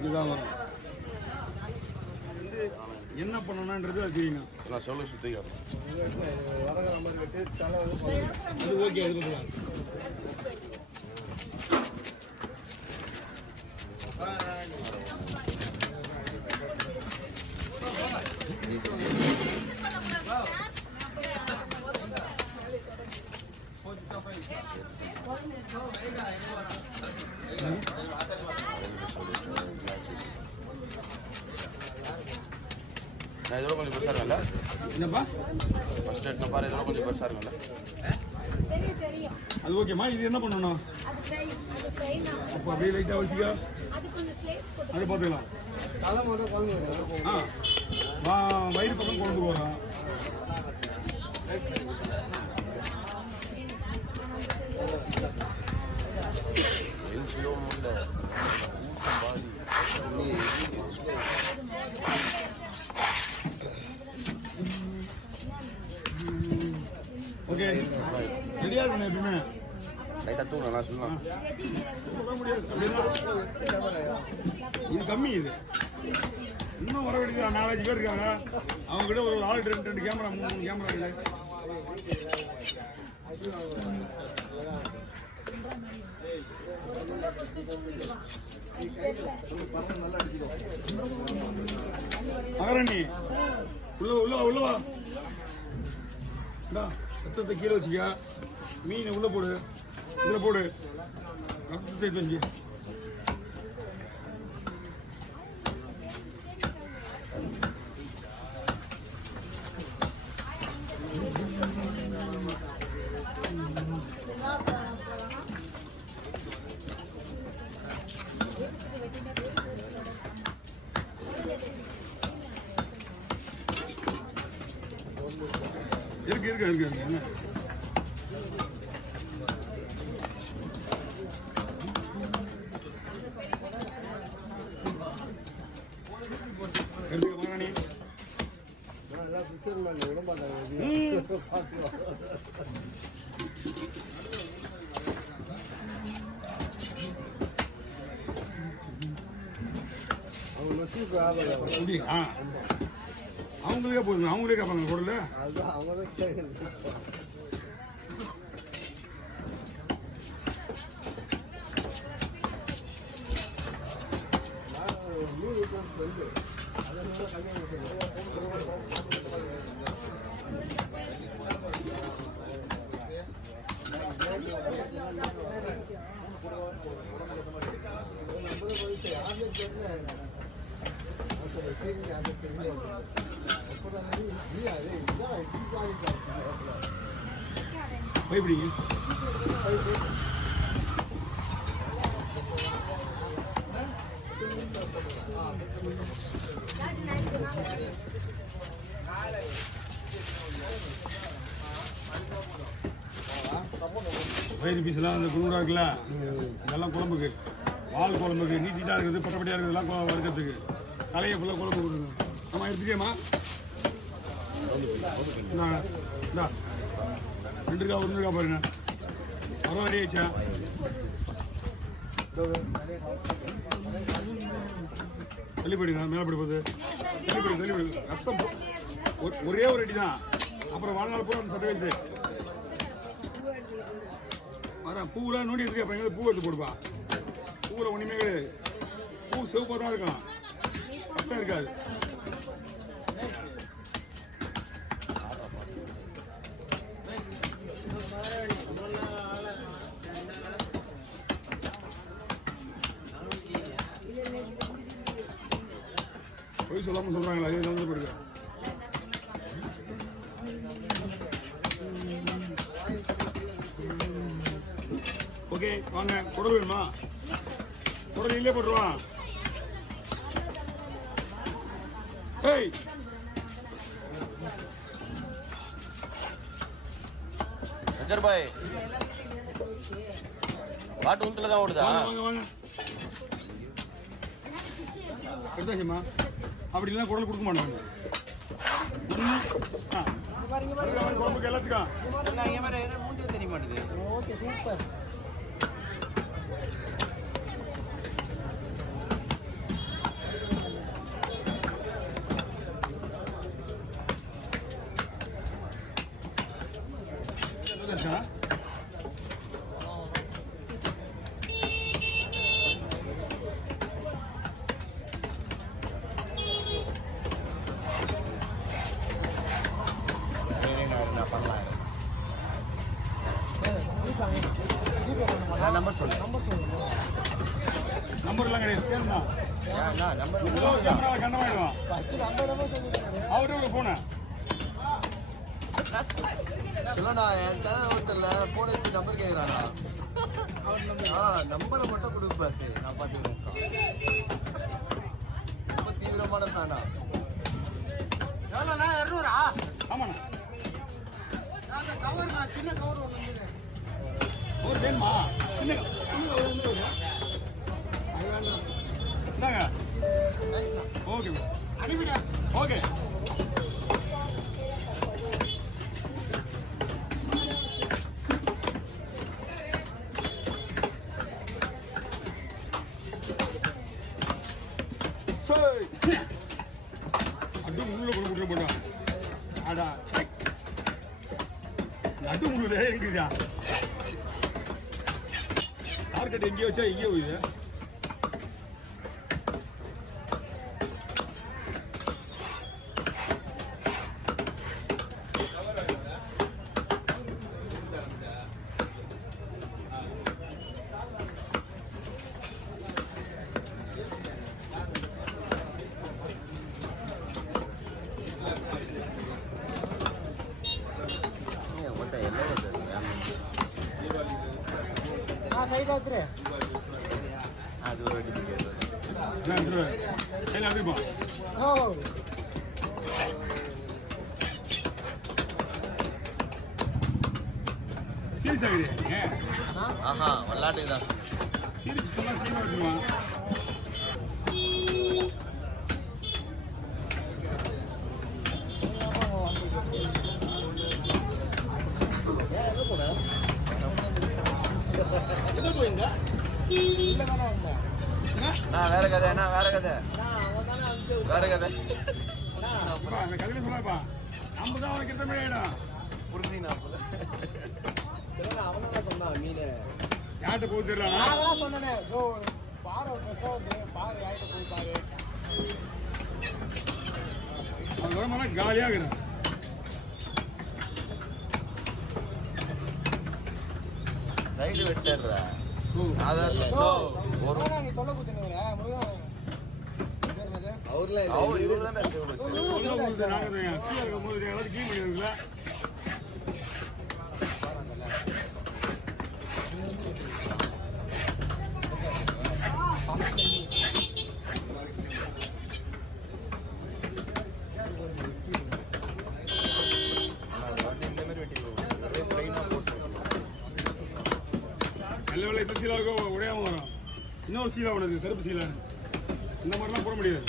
இதுதான் வரும். என்ன பண்ணணுன்றது அது தெரியணும். நான் சொல்ல சுற்றி அது ஓகே. அது பார்க்கலாம். நான் இதோட கொஞ்சம் பெருசாக இருக்கும்ல? என்னப்பா ஃபர்ஸ்ட் எடுத்து பாரு, இதோட கொஞ்சம் பெருசாக இருக்கும்ல? அது ஓகேம்மா. இது என்ன பண்ணணும்? அப்போ அப்படியே லைட்டாக வச்சுக்க. அது பார்த்துக்கலாம். வயிறு பக்கம் கொண்டு போகிறோம். ஓகே, ரெடியாக இருக்கணும் எப்பயுமே. லைட்டாக தூங்க நான் சொல்லலாம். இது கம்மி. இது இன்னும் வர வேண்டியது 4-5 பேர் இருக்காங்க. அவங்க கிட்ட ஒரு 2 கேமரா 3 கேமரா இருக்குது. மகரணி உள்ளவா ரத்தத்தை கீழே வச்சுக்க. மீன் உள்ள போடு. இதில் போடு. ரத்தத்தை தஞ்சி இருக்கு. என்ன அவங்களுக்கே போதுங்க. அவங்களே கேட்பாங்க குடல. பயப்படிங்க. வயிறு பீஸ்லாம் அந்த குண்டா இருக்குல்ல, இதெல்லாம் குழம்புக்கு. வால் குழம்புக்கு நீட்டாக இருக்குது, பட்டப்படியாக இருக்குதுலாம் வறுக்கிறதுக்கு. தலையை ஃபுல்லாக குழம்பு கொடுக்கணும். ஆமாம், எடுத்துக்கேம்மா. இந்தா 2 ரூபா 1 ரூபா பாருங்க. அவ்வளோ ரெடி ஆயிடுச்சா? தள்ளிப்படிங்க. மேலே படி போகுது. தள்ளிப்படி. ரத்தம் ஒரே ஒரு அடி தான். அப்புறம் வாழ்நாள் பூரா அந்த சட்டை வச்சு அதான் பூவெலாம் நோண்டி இருக்கு. அப்புறம் எங்கே பூ எடுத்து போடுப்பா. பூவில் ஒன்றுமே கிடையாது. பூ சிவப்பாக தான் இருக்கும், ரத்தம் இருக்காது. பொய் சொல்லாமல் சொல்கிறாங்களா? அதே தான் போடுங்க. ஓகே வாங்க. குடல் வேணுமா? குடல் இல்லே போட்டுருவான். ஏய் பாய், வாட்டு ஊத்துல தான் ஓடுதா? வாங்க வாங்க. எடுத்தாச்சுமா. அப்படி இல்லைன்னா குடல் கொடுக்க மாட்டாங்க. குழம்புக்கு எல்லாத்துக்கும் மூஞ்சி தெரிய மாட்டேது. Okay, super. நம்பர்லாம் கிடையாது ஸ்கேன் தான் ஏன்னா நம்பர் கேமரா கண்டமாயிடுவான் அவரே ஒரு போன இல்லைண்ணா என் சேனல் ஒருத்தர்ல போன் வச்சு நம்பர் கேட்குறாண்ணா நம்பரை மட்டும் கொடுப்பா சரி நான் பார்த்துக்கிறேன் ரொம்ப தீவிரமான ஃபேனா ஆமாண்ணா ஒரு வேணுமா சின்ன cover ஒண்ணு வருமா? அது வேண்டாம். இந்தாங்க ஓகே ஓகே அட்டு உள்ள கொண்டு போட்டான் அடா அட்டு முள்ளு இருக்குதா மார்க்கெட் எங்கேயோ வச்சா எங்கேயோ இது அது ஒரு அடி அப்படிப்பா சீரியஸ் ஆகுது ஆஹா விளாட்டுக்கு தான் சீரியஸ் சொன்னா சீரியஸா இருக்குமா நான் வேற கதை என்ன வேற கதை வேற கதை அந்த கதையில சொல்லாப்பா நம்ம தான் அவனுக்கு எந்த மாதிரி ஆயிடும் புரிஞ்சுனா போல அவன் தான் சொன்னான் மீன் யார்கிட்ட போக தெரியல அவன் வருமானா காலியா இருக்கிறான் சைடு வெட்டற அதான் ஒரு அவர் இவர் தானே நல்ல வேலை இந்த சீலாவுக்கு உடையாம வரும் இன்னொரு சீலா உனக்கு கருப்பு சீலா இந்த மாதிரிலாம் போட முடியாது